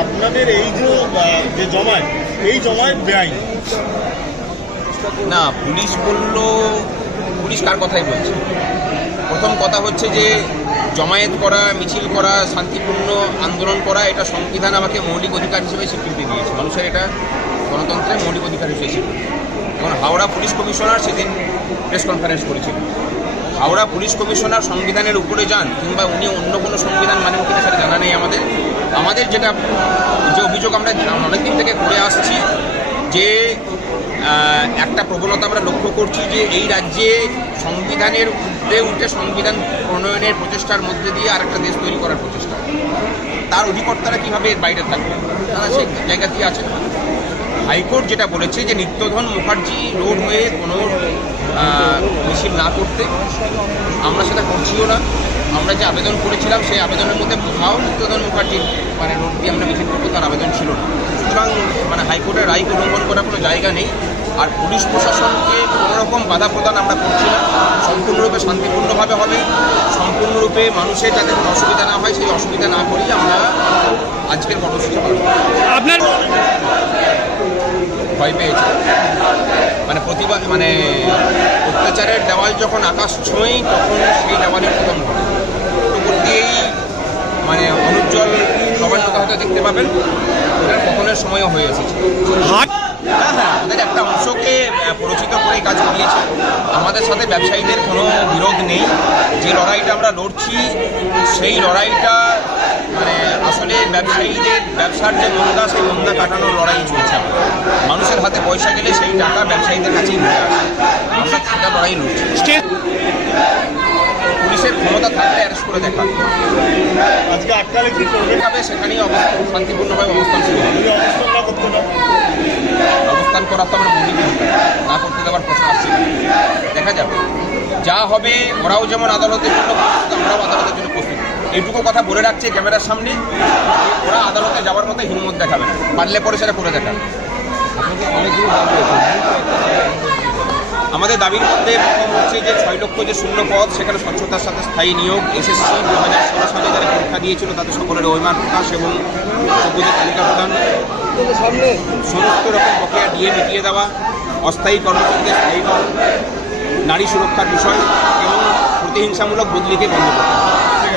আপনাদের এই যে আহ, যে জমায়েত এই জমায়েত বেআইন। না পুলিশ বলল পুলিশ কার কথাই বলছে? প্রথম কথা হচ্ছে যে জমায়েত করা মিছিল করা শান্তিপূর্ণ আন্দোলন করা এটা সংবিধান আমাকে মৌলিক অধিকার হিসেবে স্বীকৃতি দিয়েছে। মানুষের এটা গণতন্ত্রের মৌলিক অধিকার হিসেবে স্বীকৃতি। এখন হাওড়া পুলিশ কমিশনার সেদিন প্রেস কনফারেন্স করেছিলেন হাওড়া পুলিশ কমিশনার সংবিধানের উপরে যান কিংবা উনি অন্য কোনো সংবিধান মানেন কিনা সেটা জানা নেই আমাদের। আমাদের যেটা যে অভিযোগ আমরা অনেকদিন থেকে করে আসছি যে একটা প্রবণতা আমরা লক্ষ্য করছি যে এই রাজ্যে সংবিধানের উঠে উঠে সংবিধান প্রণয়নের প্রচেষ্টার মধ্যে দিয়ে আরেকটা দেশ তৈরি করার প্রচেষ্টা। তার অধিকর্তারা কীভাবে এর বাইরে থাকবে? তারা সেই জায়গাতেই আছেন। হাইকোর্ট যেটা বলেছে যে নিত্যধন মুখার্জি রোড হয়ে কোনো মিছিল না করতে। আমরা সেটা করছিও না। আমরা যে আবেদন করেছিলাম, সেই আবেদনের মধ্যে কোথাও নিত্যধন মুখার্জির মানে রোড দিয়ে আমরা মিছিল করব, তার আবেদন ছিল না। সুতরাং মানে হাইকোর্টের রায় উল্লঙ্ঘন করার কোনো জায়গা নেই। আর পুলিশ প্রশাসনকে কোনো রকম বাধা প্রদান আমরা করছি না। সম্পূর্ণরূপে শান্তিপূর্ণভাবে হবে। সম্পূর্ণরূপে মানুষের যাতে কোনো অসুবিধা না হয়, সেই অসুবিধা না করেই আমরা আজকের কর্মসূচি পালন আপনার ভয় পেয়েছে। মানে প্রতিবাদ মানে অত্যাচারের দেওয়াল যখন আকাশ ছোঁয় তখন সেই দেওয়ালের প্রথম উপর দিয়েই মানে অনুজ্জ্বল নবান্নতা হয়তো দেখতে পাবেন ওটার পতনের সময়ও হয়ে এসেছে। হ্যাঁ হ্যাঁ আমাদের একটা অংশকে পরিচিত করে কাজ করিয়েছে। আমাদের সাথে ব্যবসায়ীদের কোনো বিরোধ নেই। যে লড়াইটা আমরা লড়ছি সেই লড়াইটা মানে আসলে ব্যবসায়ীদের ব্যবসার যে মন্দা সেই মন্দা কাটানোর লড়াই চলছে আমাদের। হাতে পয়সা গেলে সেই টাকা ব্যবসায়ীদের কাছেই ঘুরে আসে। আমরা সেটা লড়াই লড়ছি পুলিশের ক্ষমতা থাকলে অ্যারেস্ট করে দেখা আজকে আটকালে কি করবে? সেখানেই অবস্থান শান্তিপূর্ণভাবে অবস্থান শুরু হবে। অবস্থান না করতে না অবস্থান করা তো আমরা অধিকার। না করতে দেওয়ার প্রশ্ন আসছে দেখা যাবে। যা হবে ওরাও যেমন আদালতের জন্য প্রস্তুত আমরাও আদালতের জন্য প্রস্তুত। এইটুকু কথা বলে রাখছে ক্যামেরার সামনে। ওরা আদালতে যাওয়ার মতো হিম্মত দেখাবে পারলে পরে সেটা করে দেখাবে। আমাদের দাবির মধ্যে প্রথম হচ্ছে যে ছয় লক্ষ যে শূন্য পদ, সেখানে স্বচ্ছতার সাথে স্থায়ী নিয়োগ, এসএসসি দু হাজার ষোলো সালে যারা পরীক্ষা দিয়েছিল তাদের সকলের ওইমান প্রকাশ এবং যোগ্যদের তালিকা প্রদান। সমস্ত রকম বকেয়া দিয়ে মিটিয়ে দেওয়া, অস্থায়ী কর্মচারীদের স্থায়ীকরণ নারী সুরক্ষার বিষয় এবং প্রতিহিংসামূলক বদলিকে বন্ধ করতে